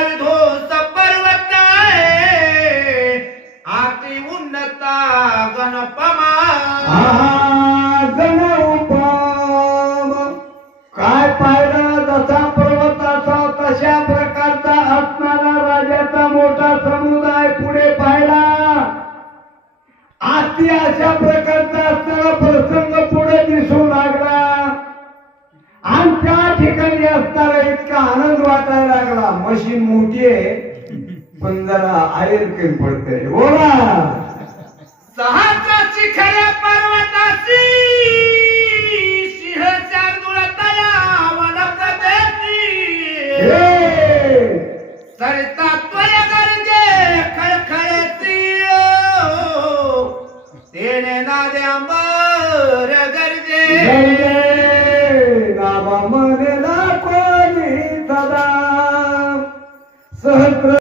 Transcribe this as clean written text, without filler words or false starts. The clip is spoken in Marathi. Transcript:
विध्वंस पर्वत आती उन्नता गणपमा गण उपम काय पाहिलं जसा पर्वत असा तशा प्रकारचा असणारा राजाचा मोठा समुदाय पुढे पाहिला आती अशा प्रकारचा असणारा प्रसंग पुढे दिसू लागला आणि त्या ठिकाणी असणारा इतका आनंद वाटायला लागला मशीन मोठी आहे पण जरा आयर कमी पडते बोला सहाचा शिखर पर्वताची सिंह शार्दूल तया वनप्रदेशी सरिता त्वया गर्जे खळखळती तेने नादे अंबर